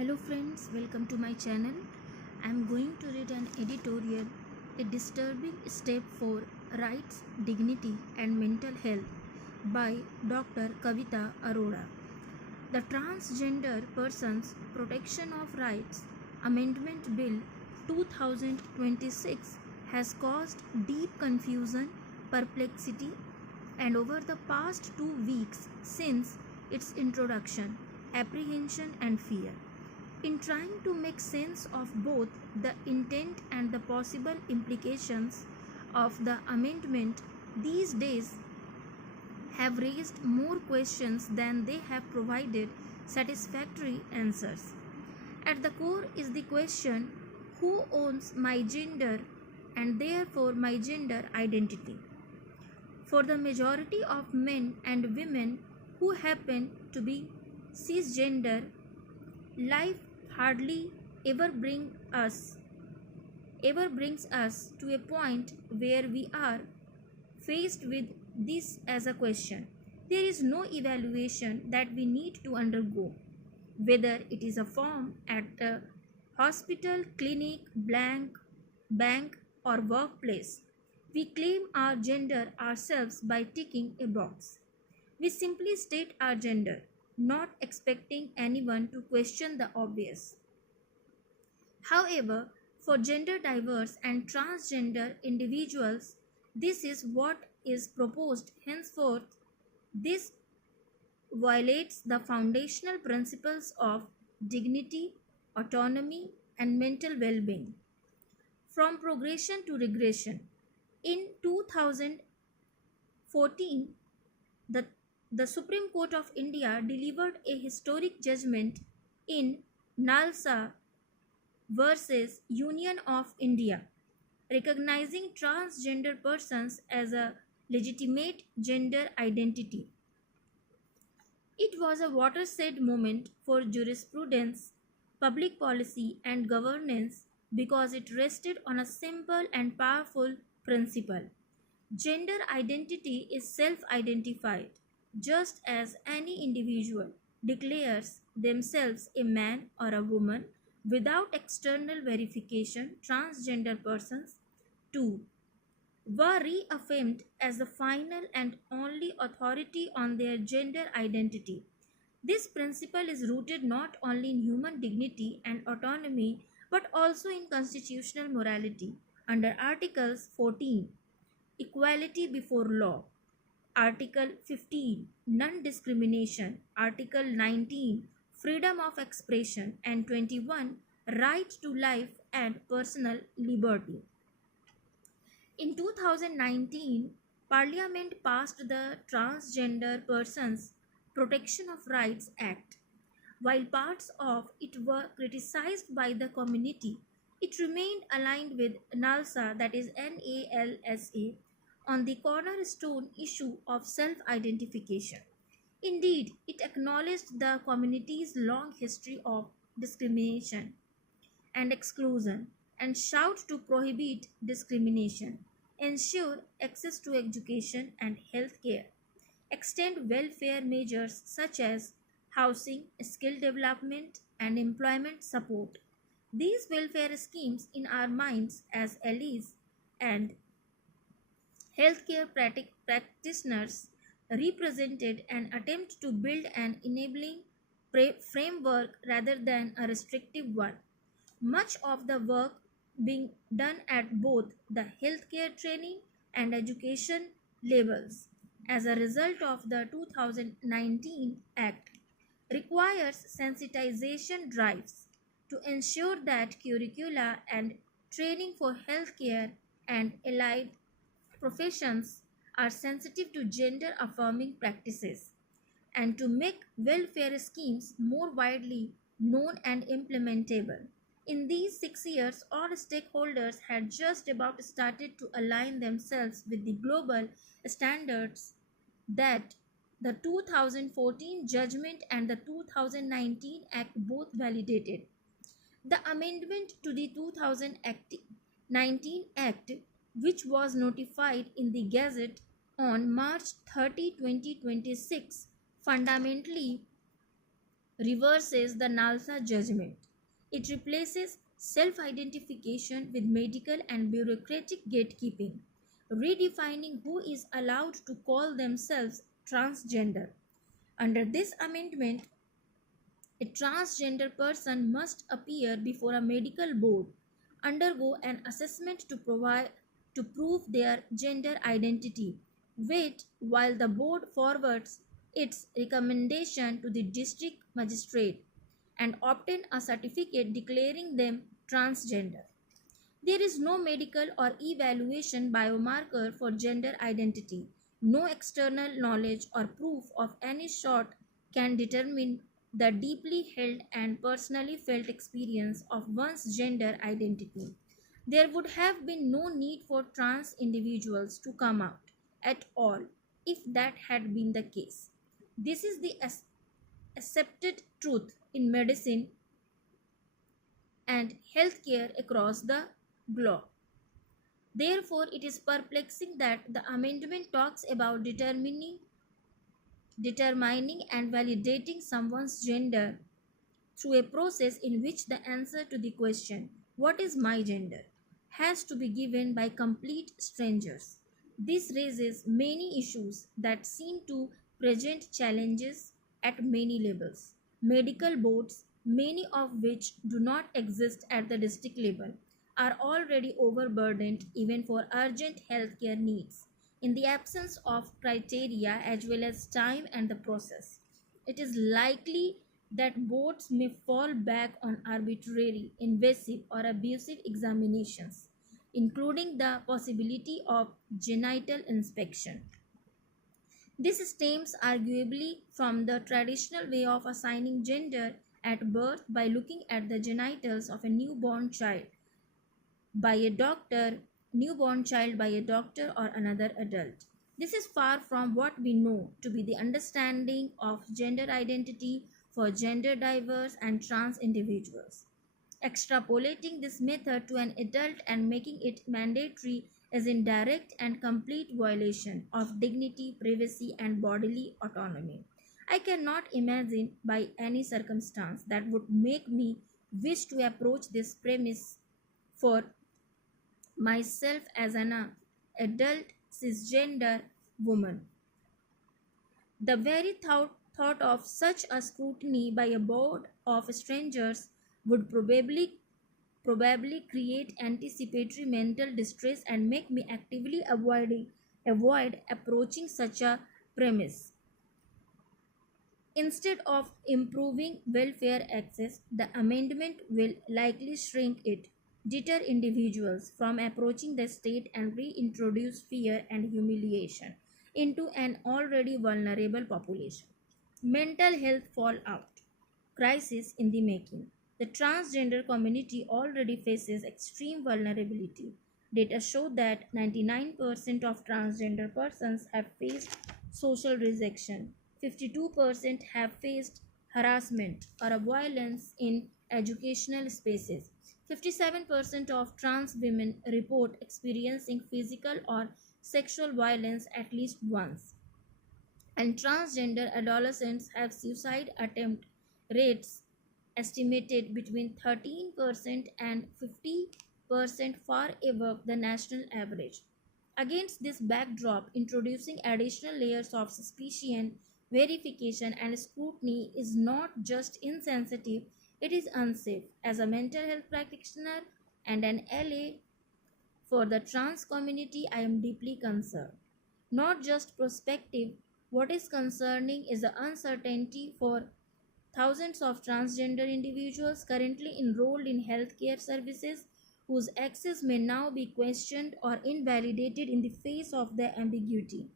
Hello friends, welcome to my channel. I am going to read an editorial, A Disturbing Step for Rights, Dignity and Mental Health by Dr. Kavita Arora. The Transgender Persons Protection of Rights Amendment Bill 2026 has caused deep confusion, perplexity, and over the past 2 weeks since its introduction, apprehension and fear. In trying to make sense of both the intent and the possible implications of the amendment, these days have raised more questions than they have provided satisfactory answers. At the core is the question, who owns my gender and therefore my gender identity? For the majority of men and women who happen to be cisgender, life hardly ever brings us to a point where we are faced with this as a question. There is no evaluation that we need to undergo, whether it is a form at a hospital, clinic, bank or workplace. We claim our gender ourselves by ticking a box. We simply state our gender, not expecting anyone to question the obvious. However, for gender diverse and transgender individuals, this is what is proposed henceforth. This violates the foundational principles of dignity, autonomy, and mental well being. From progression to regression. In 2014, the Supreme Court of India delivered a historic judgment in Nalsa versus Union of India, recognizing transgender persons as a legitimate gender identity. It was a watershed moment for jurisprudence, public policy, and governance because it rested on a simple and powerful principle. Gender identity is self-identified, just as any individual declares themselves a man or a woman without external verification. Transgender persons too were reaffirmed as the final and only authority on their gender identity. This principle is rooted not only in human dignity and autonomy but also in constitutional morality. Under Articles 14, Equality before law, Article 15, Non-discrimination, Article 19, Freedom of expression, and 21, Right to life and personal liberty. In 2019, Parliament passed the Transgender Persons Protection of Rights Act. While parts of it were criticized by the community, it remained aligned with NALSA, that is NALSA, on the cornerstone issue of self-identification. Indeed, it acknowledged the community's long history of discrimination and exclusion and sought to prohibit discrimination, ensure access to education and health care, extend welfare measures such as housing, skill development, and employment support. These welfare schemes, in our minds as allies and healthcare practitioners, represented an attempt to build an enabling framework rather than a restrictive one. Much of the work being done at both the healthcare training and education levels as a result of the 2019 Act requires sensitization drives to ensure that curricula and training for healthcare and allied professions are sensitive to gender affirming practices and to make welfare schemes more widely known and implementable. In these 6 years, all stakeholders had just about started to align themselves with the global standards that the 2014 judgment and the 2019 Act both validated. The amendment to the 2019 Act, which was notified in the Gazette on March 30, 2026, fundamentally reverses the Nalsa judgment. It replaces self identification with medical and bureaucratic gatekeeping, redefining who is allowed to call themselves transgender. Under this amendment, a transgender person must appear before a medical board, undergo an assessment to prove their gender identity, wait while the board forwards its recommendation to the district magistrate, and obtain a certificate declaring them transgender. There is no medical or evaluation biomarker for gender identity. No external knowledge or proof of any sort can determine the deeply held and personally felt experience of one's gender identity. There would have been no need for trans individuals to come out at all if that had been the case. This is the accepted truth in medicine and healthcare across the globe. Therefore, it is perplexing that the amendment talks about determining and validating someone's gender through a process in which the answer to the question, "What is my gender?" has to be given by complete strangers. This raises many issues that seem to present challenges at many levels. Medical boards, many of which do not exist at the district level, are already overburdened even for urgent healthcare needs. In the absence of criteria as well as time and the process, it is likely that boards may fall back on arbitrary, invasive, or abusive examinations, including the possibility of genital inspection. This stems arguably from the traditional way of assigning gender at birth by looking at the genitals of a by a doctor, newborn child by a doctor or another adult. This is far from what we know to be the understanding of gender identity for gender diverse and trans individuals. Extrapolating this method to an adult and making it mandatory is in direct and complete violation of dignity, privacy, and bodily autonomy. I cannot imagine by any circumstance that would make me wish to approach this premise for myself as an adult cisgender woman. The very thought of such a scrutiny by a board of strangers would probably create anticipatory mental distress and make me actively avoid approaching such a premise. Instead of improving welfare access, the amendment will likely shrink it, deter individuals from approaching the state, and reintroduce fear and humiliation into an already vulnerable population. Mental health fallout crisis in the making. The transgender community already faces extreme vulnerability. Data show that 99% of transgender persons have faced social rejection, 52% have faced harassment or violence in educational spaces. 57% of trans women report experiencing physical or sexual violence at least once. And transgender adolescents have suicide attempt rates estimated between 13% and 50%, far above the national average. Against this backdrop, introducing additional layers of suspicion, verification, and scrutiny is not just insensitive, it is unsafe. As a mental health practitioner and an ally for the trans community, I am deeply concerned. Not just prospective, what is concerning is the uncertainty for thousands of transgender individuals currently enrolled in healthcare services whose access may now be questioned or invalidated in the face of the ambiguity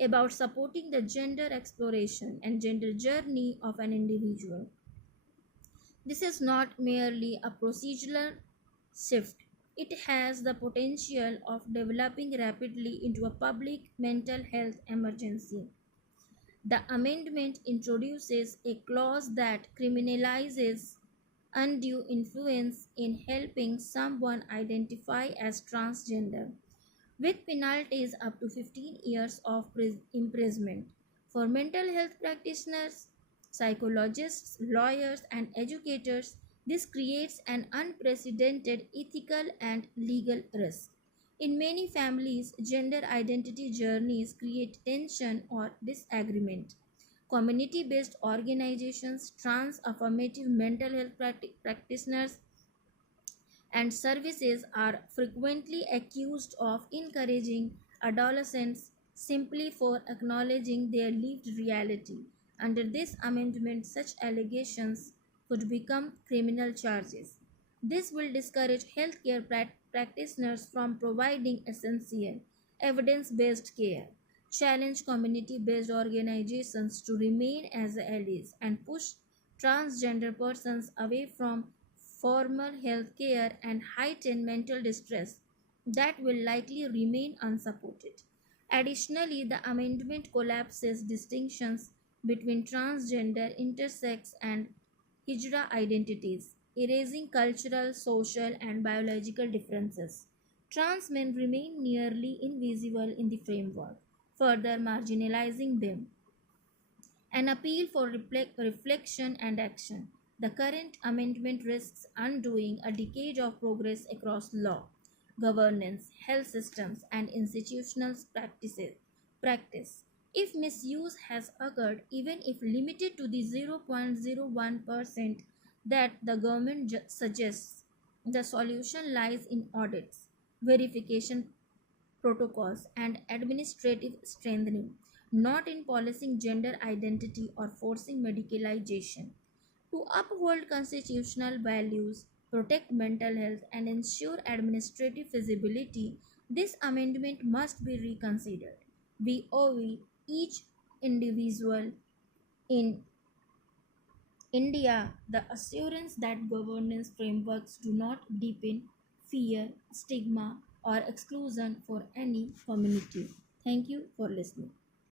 about supporting the gender exploration and gender journey of an individual. This is not merely a procedural shift. It has the potential of developing rapidly into a public mental health emergency. The amendment introduces a clause that criminalizes undue influence in helping someone identify as transgender, with penalties up to 15 years of imprisonment. For mental health practitioners, psychologists, lawyers, and educators. This creates an unprecedented ethical and legal risk. In many families, gender identity journeys create tension or disagreement. Community based organizations, trans affirmative mental health practitioners, and services are frequently accused of encouraging adolescents simply for acknowledging their lived reality. Under this amendment, such allegations could become criminal charges. This will discourage healthcare practitioners from providing essential, evidence based care, challenge community based organizations to remain as allies, and push transgender persons away from formal health care and heighten mental distress that will likely remain unsupported. Additionally, the amendment collapses distinctions between transgender, intersex, and hijra identities, erasing cultural, social, and biological differences. Trans men remain nearly invisible in the framework, further marginalizing them. An appeal for reflection and action. The current amendment risks undoing a decade of progress across law, governance, health systems, and institutional practice. If misuse has occurred, even if limited to the 0.01% that the government suggests, the solution lies in audits, verification protocols, and administrative strengthening, not in policing gender identity or forcing medicalization. To uphold constitutional values, protect mental health, and ensure administrative feasibility, this amendment must be reconsidered. We owe each individual in India the assurance that governance frameworks do not deepen fear, stigma, or exclusion for any community. Thank you for listening.